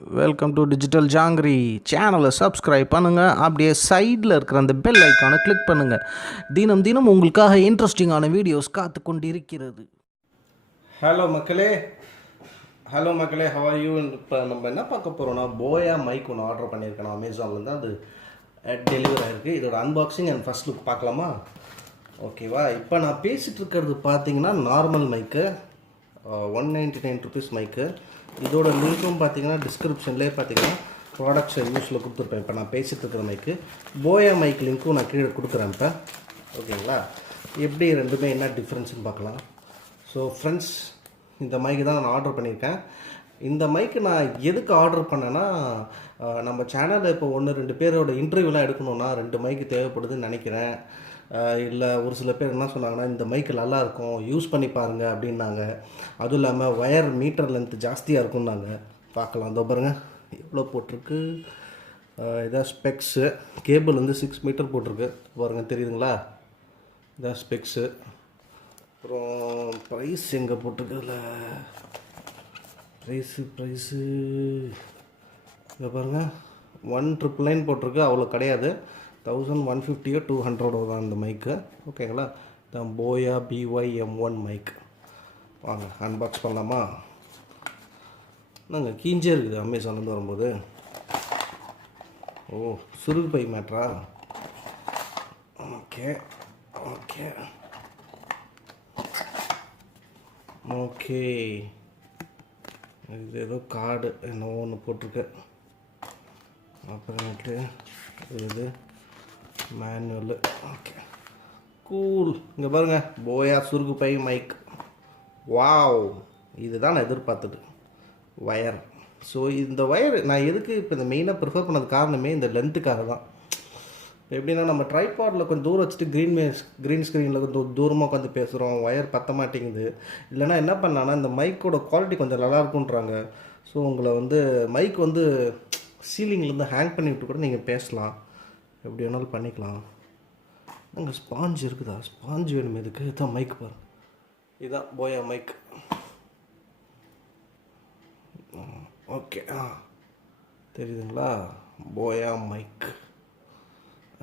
Welcome to digital jangiri சேனலை subscribe பண்ணுங்கள். அப்படியே சைடில் இருக்கிற அந்த பெல் ஐக்கானை கிளிக் பண்ணுங்கள். தினம் தினம் உங்களுக்காக இன்ட்ரெஸ்டிங்கான வீடியோஸ் காத்து கொண்டு இருக்கிறது. ஹலோ மக்களே, ஹவ் ஆர் யூ? இப்போ நம்ம என்ன பார்க்க போகிறோம்னா, போயா மைக் ஒன்று ஆர்டர் பண்ணியிருக்கேன் அமேசான்லேருந்து. அது டெலிவரி ஆகிருக்கு. இதோட அன்பாக்சிங் அண்ட் ஃபஸ்ட் லுக் பார்க்கலாமா? ஓகேவா? இப்போ நான் பேசிகிட்டு இருக்கிறது பார்த்தீங்கன்னா நார்மல் மைக்கு, 199 ருபீஸ் மைக்கு. இதோட லிங்க்கும் பார்த்தீங்கன்னா டிஸ்கிரிப்ஷன்லேயே பார்த்தீங்கன்னா ப்ராடக்ட்ஸ் ரிவ்யூஸில் கொடுத்துருப்பேன். இப்போ நான் பேசிகிட்டு இருக்கிற மைக்கு போயா மைக் லிங்க்கும் நான் கீழே கொடுக்குறேன் இப்போ. ஓகேங்களா? எப்படி ரெண்டுமே என்ன டிஃப்ரென்ஸ்னு பார்க்கலாம். ஸோ ஃப்ரெண்ட்ஸ், இந்த மைக்கு தான் நான் ஆர்டர் பண்ணியிருக்கேன். இந்த மைக்கு நான் எதுக்கு ஆர்டர் பண்ணேன்னா, நம்ம சேனலில் இப்போ 1-2 பேரோட இன்டர்வியூலாம் எடுக்கணுன்னா 2 மைக்கு தேவைப்படுதுன்னு நினைக்கிறேன். இல்லை ஒரு சில பேர் என்ன சொன்னாங்கன்னா, இந்த மைக்கு நல்லாயிருக்கும், யூஸ் பண்ணி பாருங்கள் அப்படின்னாங்க. அதுவும் இல்லாமல் ஒயர் மீட்டர் லென்த்து ஜாஸ்தியாக இருக்குன்னாங்க. பார்க்கலாம். அதோ பாருங்கள் எவ்வளோ போட்டிருக்கு. இதான் ஸ்பெக்ஸு. கேபிள் வந்து 6 மீட்டர் போட்டிருக்கு பாருங்கள், தெரியுதுங்களா? இதான் ஸ்பெக்ஸு. அப்புறம் ப்ரைஸ் எங்கே போட்டிருக்குதுல, ப்ரைஸு இங்கே பாருங்கள், 1999 போட்டிருக்கு. அவ்வளோ கிடையாது, 1150 200 தான் இந்த மைக்கு. ஓகேங்களா? தான் போயா BYM1 மைக். வாங்க அன்பாக்ஸ் பண்ணலாமா? நாங்கள் கீஞ்சே இருக்குது அமேசான்லேருந்து வரும்போது. ஓ, சுருகு பை மேட்ரா? Okay okay okay. இது ஏதோ கார்டு என்னவோ ஒன்று போட்டிருக்கு. அப்புறமேட்டு இது மேனுவல். Okay, cool. இங்கே பாருங்கள், போயா சுருகு பை மைக். வாவ், இதுதான் நான் எதிர்பார்த்தது. ஒயர். ஸோ இந்த ஒயர் நான் எதுக்கு இப்போ இந்த மெயினாக ப்ரிஃபர் பண்ணது காரணமே இந்த லென்த்துக்காக தான். எப்படின்னா, நம்ம ட்ரைபாடில் கொஞ்சம் தூரம் வச்சுட்டு க்ரீன் ஸ்க்ரீனில் கொஞ்சம் தூரமாக உட்காந்து பேசுகிறோம், ஒயர் பற்ற மாட்டேங்குது. இல்லைனா என்ன பண்ணலான்னா, இந்த மைக்கோட குவாலிட்டி கொஞ்சம் நல்லாயிருக்குன்றாங்க. ஸோ உங்களை வந்து மைக் வந்து சீலிங்லேருந்து ஹேங் பண்ணி விட்டு கூட நீங்கள் பேசலாம், எப்படி வேணாலும் பண்ணிக்கலாம். அங்கே ஸ்பாஞ்ச் இருக்குதா? ஸ்பாஞ்ச் வேணுமே இதுக்கு. இதுதான் மைக் பாரு, இதுதான் போயா மைக். ஓகே, தெரியுதுங்களா? போயா மைக்.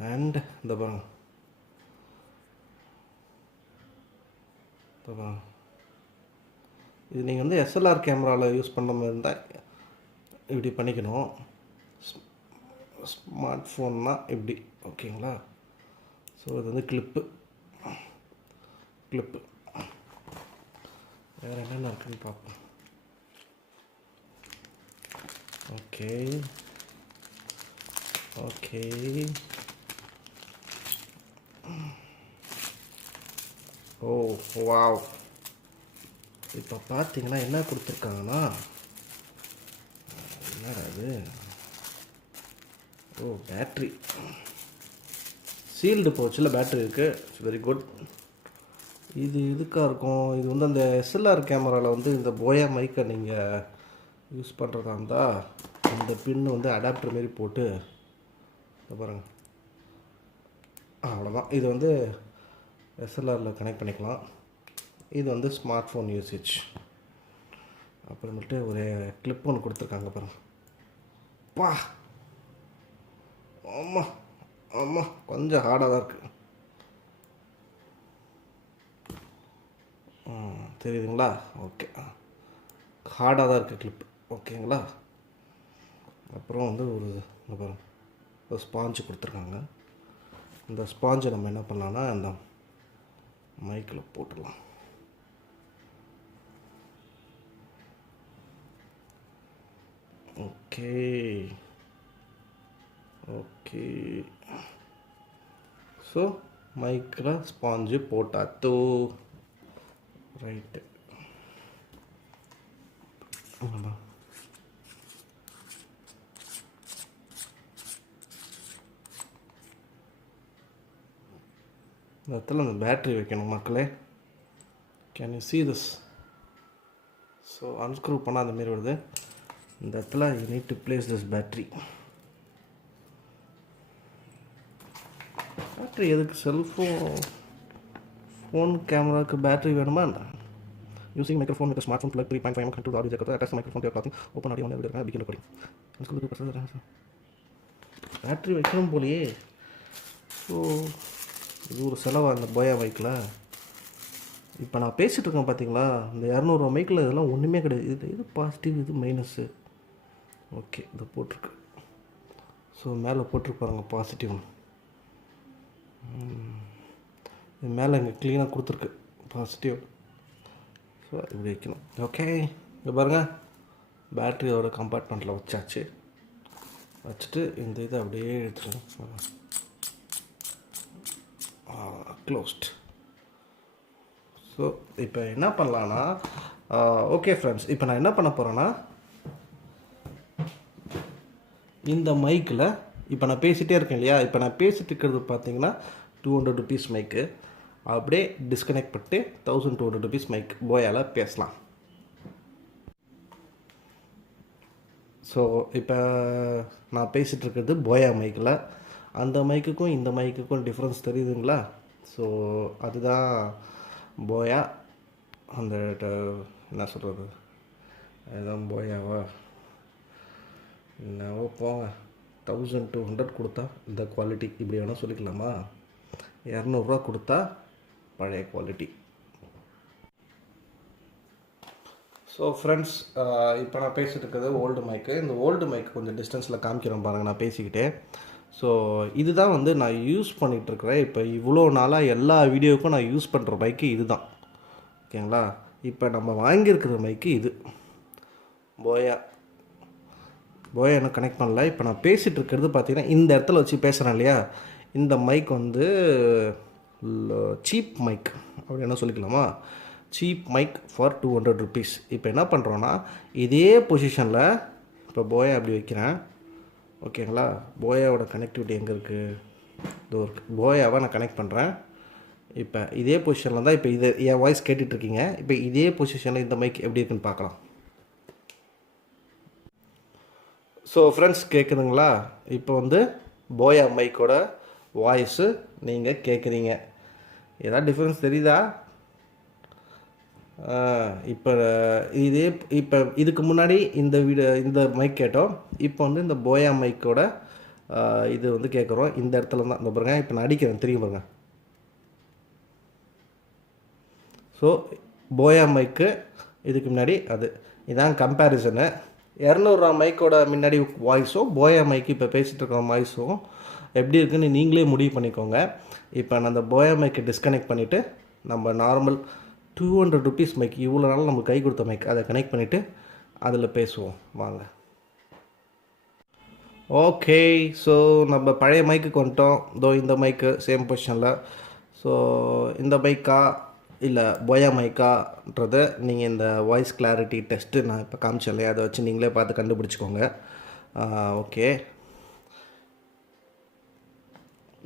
அண்ட் இந்த பாருங்க, இது நீங்கள் வந்து SLR கேமராவில் யூஸ் பண்ண மாதிரி இருந்தால் இப்படி பண்ணிக்கணும். ஸ்மார்ட் ஃபோன்னா இப்படி. ஓகேங்களா? ஸோ இது வந்து கிளிப்பு. வேறு என்னென்ன இருக்குன்னு பார்ப்போம். ஓகே ஓகே ஓ வாவ். இப்போ பார்த்தீங்கன்னா என்ன கொடுத்துருக்காங்கன்னா, என்னடா இது? ஓ, பேட்ரி சீல்டு போச்சுல, பேட்ரி இருக்குது. It's very good. இது எதுக்காக இருக்கும்? இது வந்து அந்த SLR கேமராவில் வந்து இந்த போயா மைக்கை நீங்கள் யூஸ் பண்ணுறதா இருந்தால் இந்த பின்னு வந்து அடாப்டர் மாரி போட்டு பாருங்கள், அவ்வளோதான். இது வந்து SLRயில் கனெக்ட் பண்ணிக்கலாம். இது வந்து ஸ்மார்ட் ஃபோன் யூசேஜ். அப்புறமேட்டு ஒரு கிளிப் ஒன்று கொடுத்துருக்காங்க பாருங்கள். பா, ஆமாம் கொஞ்சம் ஹார்டாக தான் இருக்குது. தெரியுதுங்களா? ஓகே, ஹார்டாக தான் இருக்குது கிளிப். ஓகேங்களா? அப்புறம் வந்து இங்கே பாருங்கள், ஒரு ஸ்பாஞ்சு கொடுத்துருக்காங்க. இந்த ஸ்பாஞ்சை நம்ம என்ன பண்ணலான்னா அந்த மைக்கில் போட்டுடலாம். ஓகே ஸோ மைக்கில் ஸ்பாஞ்சு போட்டாத்தோ. ரைட்டு. இந்த இடத்துல அந்த பேட்ரி வைக்கணும் மக்களே. Can you see this? So unscrew பண்ணால் அந்தமாரி வருது. இந்த இடத்துல you need to place this battery. Battery எதுக்கு? ஃபோன் கேமராவுக்கு பேட்ரி வேணுமா? Using microphone with smart phone plug 3.5 mm to the audio jack attach the microphone to your clothing open audio on the begin recording battery வைக்கணும் போலியே. So இது ஒரு செலவா அந்த போயா மைக்கில். இப்போ நான் பேசிகிட்டு இருக்கேன் பார்த்தீங்களா, இந்த 200 மைக்கில் இதெல்லாம் ஒன்றுமே கிடையாது. இது பாசிட்டிவ், இது மைனஸ்ஸு. ஓகே, இதை போட்டிருக்கு. ஸோ மேலே போட்டிருப்பாருங்க பாசிட்டிவ்னு. இது மேலே இங்கே க்ளீனாக கொடுத்துருக்கு பாசிட்டிவ். ஸோ இப்படி வைக்கணும். ஓகே, இங்கே பாருங்கள், பேட்ரியோட கம்பார்ட்மெண்ட்டில் வச்சாச்சு. வச்சுட்டு இந்த இதை அப்படியே எடுத்துருவோம். க்ளோஸ்ட். ஸோ இப்போ என்ன பண்ணலான்னா, ஓகே ஃப்ரெண்ட்ஸ், இப்போ நான் என்ன பண்ண போகிறேன்னா, இந்த மைக்கில் இப்போ நான் பேசிகிட்டே இருக்கேன் இல்லையா, இப்போ நான் பேசிகிட்டு இருக்கிறது பார்த்தீங்கன்னா 200 rupees மைக்கு. அப்படியே டிஸ்கனெக்ட் பண்ணிட்டு 1200 rupees மைக் போயால் பேசலாம். ஸோ இப்போ நான் பேசிகிட்டு இருக்கிறது போயா மைக்கில். அந்த மைக்குக்கும் இந்த மைக்குக்கும் டிஃப்ரென்ஸ் தெரியுதுங்களா? ஸோ அதுதான் போயா. அந்த என்ன சொல்கிறது, அதுதான் போயாவா என்னவோ போங்க. 1200 கொடுத்தா இந்த குவாலிட்டி, இப்படி வேணால் சொல்லிக்கலாமா. 200 கொடுத்தா பழைய குவாலிட்டி. ஸோ ஃப்ரெண்ட்ஸ், இப்போ நான் பேசிகிட்டு இருக்கிறது ஓல்டு மைக்கு. இந்த ஓல்டு மைக்கு கொஞ்சம் டிஸ்டன்ஸில் காமிக்கிறேன் பாருங்கள் நான் பேசிக்கிட்டே. ஸோ இதுதான் வந்து நான் யூஸ் பண்ணிகிட்ருக்கிறேன். இப்போ இவ்வளோ நாளாக எல்லா வீடியோவுக்கும் நான் யூஸ் பண்ணுற மைக்கு இது தான். ஓகேங்களா? இப்போ நம்ம வாங்கியிருக்கிற மைக்கு இது போயா. போயா என்ன கனெக்ட் பண்ணல. இப்போ நான் பேசிகிட்டு இருக்கிறது பார்த்தீங்கன்னா இந்த இடத்துல வச்சு பேசுகிறேன் இல்லையா, இந்த மைக் வந்து சீப் மைக் அப்படின்னு சொல்லிக்கலாமா. Cheap mic for 200 rupees. இப்போ என்ன பண்ணுறோன்னா, இதே பொசிஷனில் இப்போ போயா அப்படி வைக்கிறேன். ஓகேங்களா? போயாவோட கனெக்டிவிட்டி எங்கே இருக்குது? இதோ இருக்குது. போயாவை நான் கனெக்ட் பண்ணுறேன். இப்போ இதே பொசிஷனில் தான் இப்போ இதை என் வாய்ஸ் கேட்டுட்ருக்கீங்க. இப்போ இதே பொசிஷனில் இந்த மைக் எப்படி இருக்குன்னு பார்க்கலாம். ஸோ ஃப்ரெண்ட்ஸ், கேட்குதுங்களா? இப்போ வந்து போயா மைக்கோட வாய்ஸு நீங்கள் கேட்குறீங்க. ஏதாவது டிஃப்ரென்ஸ் தெரியுதா? இப்போ இப்போ இதுக்கு முன்னாடி இந்த மைக் கேட்டோம். இப்போ வந்து இந்த போயா மைக்கோட இது வந்து கேட்குறோம். இந்த இடத்துல தான் இந்த பாருங்க, இப்போ நான் அடிக்கிறேன், தெரியும் பாருங்க. ஸோ போயா மைக்கு இதுக்கு முன்னாடி இதான் கம்பேரிசனு. 200 மைக்கோட முன்னாடி வாய்ஸும் போயா மைக்கு இப்போ பேசிகிட்டு இருக்கிற வாய்ஸும் எப்படி இருக்குன்னு நீங்களே முடிவு பண்ணிக்கோங்க. இப்போ நான் அந்த போயா மைக்கை டிஸ்கனெக்ட் பண்ணிவிட்டு நம்ம நார்மல் 200 rupees மைக், இவ்வளோ நாள் நமக்கு கை கொடுத்த மைக், அதை கனெக்ட் பண்ணிவிட்டு அதில் பேசுவோம் வாங்க. ஓகே, ஸோ நம்ம பழைய மைக்குக்கு வந்துட்டோம். இதோ இந்த மைக்கு சேம் பொசிஷனில். ஸோ இந்த மைக்கா இல்லை போயா மைக்கான்றது நீங்கள் இந்த வாய்ஸ் கிளாரிட்டி டெஸ்ட்டு நான் இப்போ காமிச்சேன் இல்லையா, அதை வச்சு நீங்களே பார்த்து கண்டுபிடிச்சிக்கோங்க. ஓகே,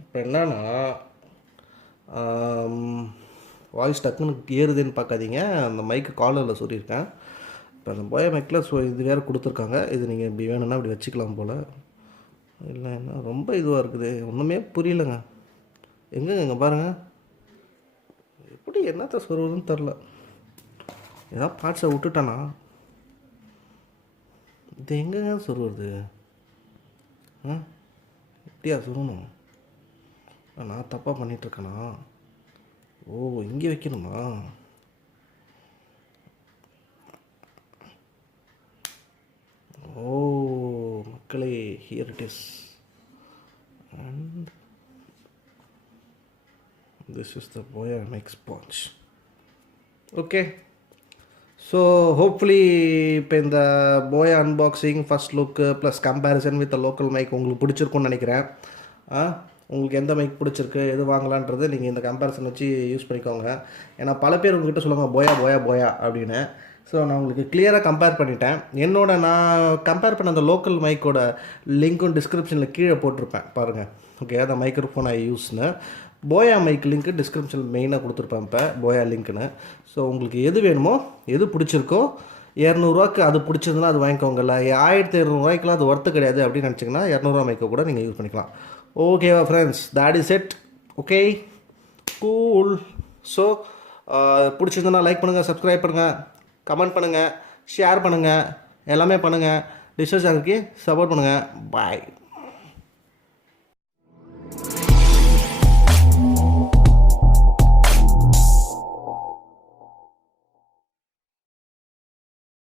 இப்போ என்னன்னா வாய்ஸ் டக்குன்னு ஏறுதுன்னு பார்க்காதீங்க. அந்த மைக்கு காலரில் சொல்லியிருக்கேன். இப்போ அந்த போயா மைக்கில் ஸோ இது வேறு கொடுத்துருக்காங்க. இது நீங்கள் இப்படி வேணும்னா இப்படி வச்சுக்கலாம் போல். இல்லை என்ன ரொம்ப இதுவாக இருக்குது, ஒன்றுமே புரியலைங்க. எங்கேங்க பாருங்கள், எப்படி என்னத்த சொல்கிறதுன்னு தெரில. ஏதாவது பார்ட்ஸை விட்டுட்டானா? இது எங்கேங்க சொல்கிறது? எப்படியா சொல்லணும்? நான் தப்பாக பண்ணிகிட்ருக்கேனா? ஓ, இங்கே வைக்கணுமா? ஓ மக்களே, here it is. And this is the Boya mic sponge. Okay, so hopefully இப்போ இந்த Boya unboxing first look plus comparison with local mic உங்களுக்கு பிடிச்சிருக்குன்னு நினைக்கிறேன். உங்களுக்கு எந்த மைக் பிடிச்சிருக்கு, எது வாங்கலான்றது நீங்கள் இந்த கம்பேரிசன் வச்சு யூஸ் பண்ணிக்கோங்க. ஏன்னா பல பேர் உங்கள்கிட்ட சொல்லுவாங்க போயா போயா போயா அப்படின்னு. ஸோ நான் உங்களுக்கு கிளியராக கம்பேர் பண்ணிட்டேன். நான் கம்பேர் பண்ண அந்த லோக்கல் மைக்கோட லிங்க்கும் டிஸ்கிரிப்ஷனில் கீழே போட்டிருப்பேன் பாருங்கள். ஓகே, அந்த மைக்ரோஃபோன் ஐ யூஸ்னு போயா மைக் லிங்க்கு டிஸ்கிரிப்ஷனில் மெயினாக கொடுத்துருப்பேன் இப்போ போயா லிங்க்குன்னு. ஸோ உங்களுக்கு எது வேணுமோ, எது பிடிச்சிருக்கோ, 200 அது பிடிச்சதுன்னா அது வாங்கிக்கோங்கல்ல. 1200 அது ஒர்த்து கிடையாது அப்படின்னு நினச்சிங்கன்னா 200 மைக்கை கூட நீங்கள் யூஸ் பண்ணிக்கலாம். ஓகேவா friends, that is it. Okay, cool. So பிடிச்சிருந்தனா லைக் பண்ணுங்கள், சப்ஸ்கிரைப் பண்ணுங்கள், கமெண்ட் பண்ணுங்கள், ஷேர் பண்ணுங்கள், எல்லாமே பண்ணுங்கள். டிஷஸ் ஜாங்கிரிக்கு சப்போர்ட் பண்ணுங்கள். பாய்.